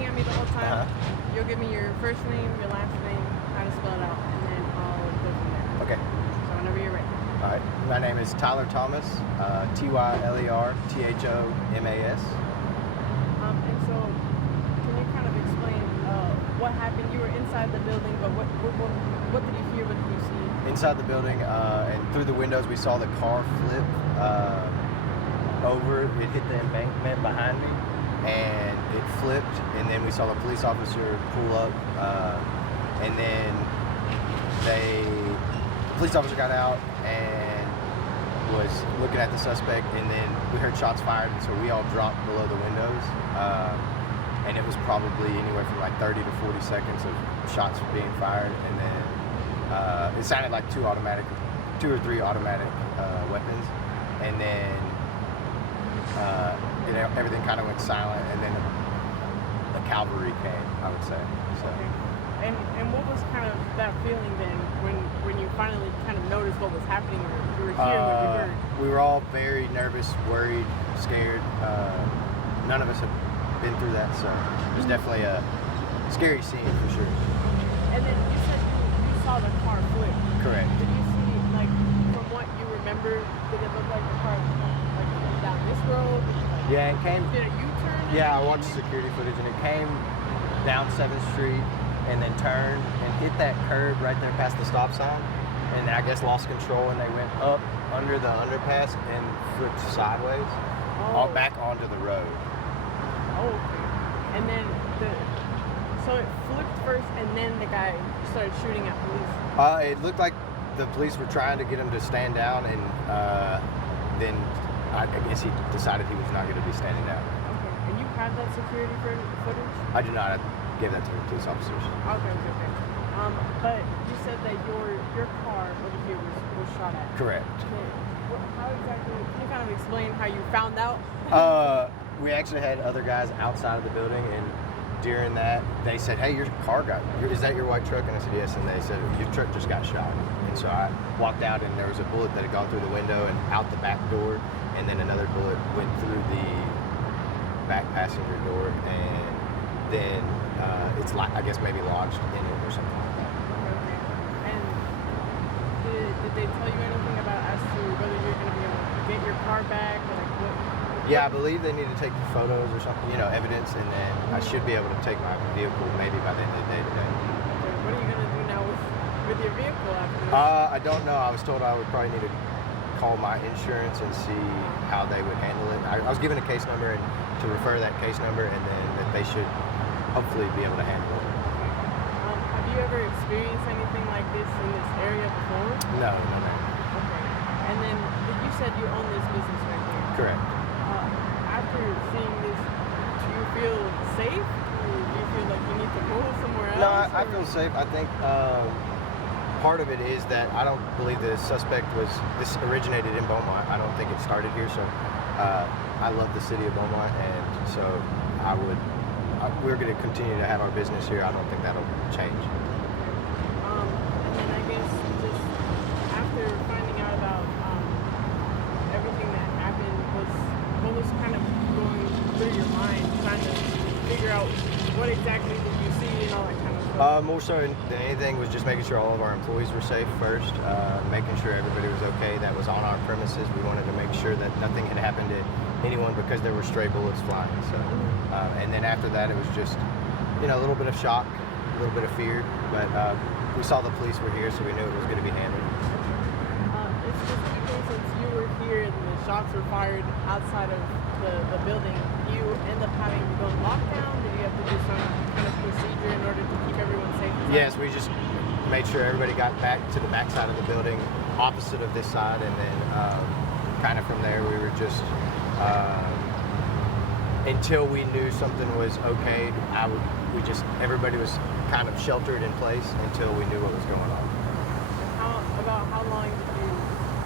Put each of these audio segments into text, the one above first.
looking at me the whole time. You'll give me your first name, your last name, how to spell it out, and then I'll go from there. Okay. So whenever you're ready. All right. My name is Tyler Thomas, Tylerthomas. And so, can you kind of explain what happened? You were inside the building, but what did you hear? What did you see? Inside the building, and through the windows, we saw the car flip over. It hit the embankment behind me, and it flipped. And then we saw the police officer pull up, and then the police officer got out and was looking at the suspect, and then we heard shots fired, and so we all dropped below the windows, and it was probably anywhere from like 30 to 40 seconds of shots being fired, and then it sounded like two or three automatic weapons, and then everything kind of went silent, and then the cavalry came, I would say. So. Okay. And what was kind of that feeling then when you finally kind of noticed what was happening, or you were hearing what you heard? We were all very nervous, worried, scared. None of us have been through that, so it was definitely a scary scene for sure. And then you said you saw the car flip. Correct. Did you see, like, from what you remember, did it look like the car came down this road? Yeah, it came. Did a U-turn? Yeah, I watched security footage, and it came down 7th Street and then turned and hit that curb right there past the stop sign, and I guess lost control, and they went up under the underpass and flipped sideways, all back onto the road. Oh, okay. And then so it flipped first, and then the guy started shooting at police. It looked like the police were trying to get him to stand down, and then I guess he decided he was not going to be standing down. Okay. And you had that security footage? I do not. I gave that to the police officers. Okay. But you said that your car over here was shot at. Correct. How exactly? Can you kind of explain how you found out? We actually had other guys outside of the building, and during that, they said, "Hey, your car is that your white truck?" And I said, "Yes." And they said, "Your truck just got shot." And so I walked out, and there was a bullet that had gone through the window and out the back door, and then another bullet went through the back passenger door, and then it's like, I guess, maybe lodged in it or something like that. Okay. And did they tell you anything about as to whether you're going to be able to get your car back, or like what? Yeah, I believe they need to take photos or something, evidence, and then I should be able to take my vehicle maybe by the end of the day today. Okay. What are you going to do now with your vehicle after this? I don't know. I was told I would probably need to call my insurance and see how they would handle it. I was given a case number and to refer that case number, and then that they should hopefully be able to handle it. Have you ever experienced anything like this in this area before? No. Okay. And then you said you own this business right here. Correct. After seeing this, do you feel safe? Or do you feel like you need to move somewhere else? No, I feel safe. I think part of it is that I don't believe the suspect this originated in Beaumont. I don't think it started here, so I love the city of Beaumont, and so we're going to continue to have our business here. I don't think that'll change. And then I guess just after finding out about everything that happened, what was kind of going through your mind, trying to figure out what exactly did you see and all that kind of stuff? More so than anything was just making sure all of our employees were safe first, making sure everybody was okay that was on our premises. We wanted to make sure that nothing had happened to anyone because there were stray bullets flying. So, and then after that, it was just, a little bit of shock, a little bit of fear, but we saw the police were here, so we knew it was going to be handled. Specifically, since you were here and the shots were fired outside of the building, do you end up having to go in lockdown? Did you have to do some kind of procedure in order to keep everyone safe? Yes, we just made sure everybody got back to the back side of the building, opposite of this side, and then kind of from there we were just until we knew something was okay. Everybody was kind of sheltered in place until we knew what was going on. How long did you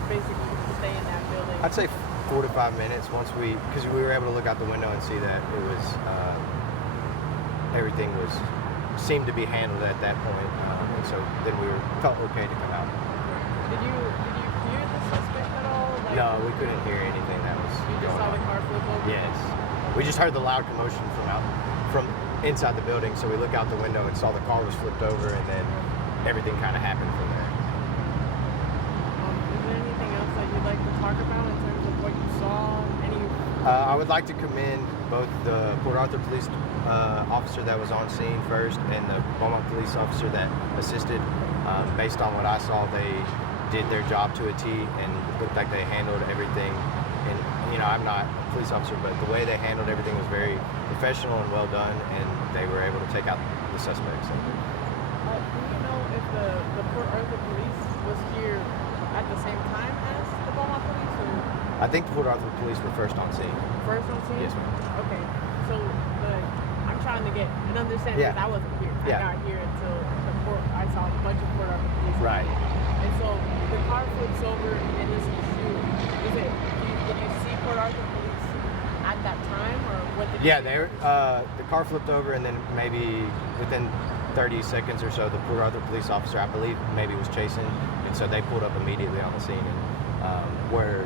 basically stay in that building? I'd say 4 to 5 minutes because we were able to look out the window and see that it was everything seemed to be handled at that point, and so then we felt okay to come out. Did you hear the suspect at all? No, we couldn't hear anything that was You just going saw on. the car flip over? Yes, we just heard the loud commotion from inside the building. So we look out the window and saw the car was flipped over, and then everything kind of happened from there. Is there anything else that you'd like to talk about in terms of what you saw? I would like to commend both the Port Arthur police officer that was on scene first and the Beaumont police officer that assisted. Based on what I saw, they did their job to a T and looked like they handled everything. And I'm not a police officer, but the way they handled everything was very professional and well done, and they were able to take out the suspects. Do you know if the Port Arthur police was here at the same time as the Beaumont police? Or? I think the Port Arthur police were first on scene. First on scene? Yes, ma'am. Okay. So I'm trying to get an understanding because I wasn't here. I got here until I saw a bunch of Port Arthur police. Right. And so the car flips over and this is shoot. Did you see Port Arthur police at that time, or what did you see? The car flipped over, and then maybe within 30 seconds or so, the Port Arthur police officer, I believe, maybe was chasing, and so they pulled up immediately on the scene and were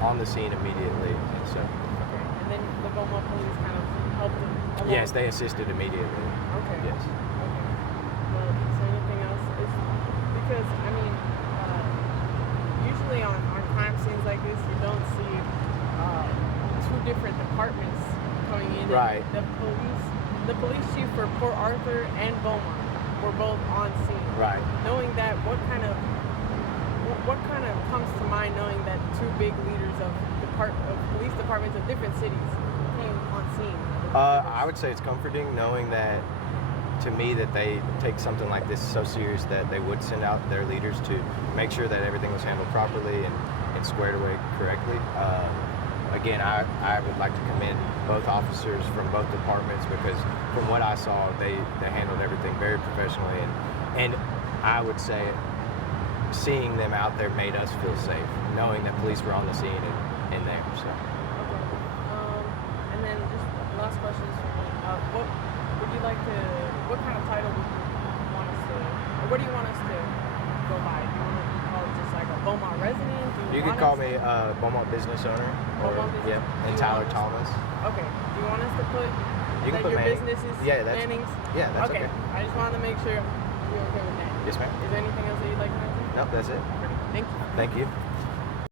on the scene immediately. And so. Okay. And then the Beaumont police kind of helped them along. Yes, they assisted immediately. Okay. Yes. Okay. Well, is there anything else? Because usually on crime scenes like this, you don't see two different departments coming in. Right. The police chief for Port Arthur and Beaumont were both on scene. Right. Knowing that, what kind of comes to mind knowing that two big leaders of police departments of different cities came on scene? I would say it's comforting knowing that, to me, that they take something like this so serious that they would send out their leaders to make sure that everything was handled properly and squared away correctly. Again, I would like to commend both officers from both departments, because from what I saw, they handled everything very professionally, and I would say seeing them out there made us feel safe, knowing that police were on the scene and there. So. Okay. And then just last questions for me. What would you like to? What kind of title would you want us to? Or what do you want us to go by? Do you want to be called just like a Beaumont resident? You can call me Beaumont business owner. Beaumont business. And Tyler Thomas. Okay. Do you want us to put You can that put your Manning. business is Manning's? Yeah, that's okay. I just wanted to make sure you're okay with that. Yes, ma'am. Is there anything else that you'd like to mention? Nope, that's it. Thank you. Thank you.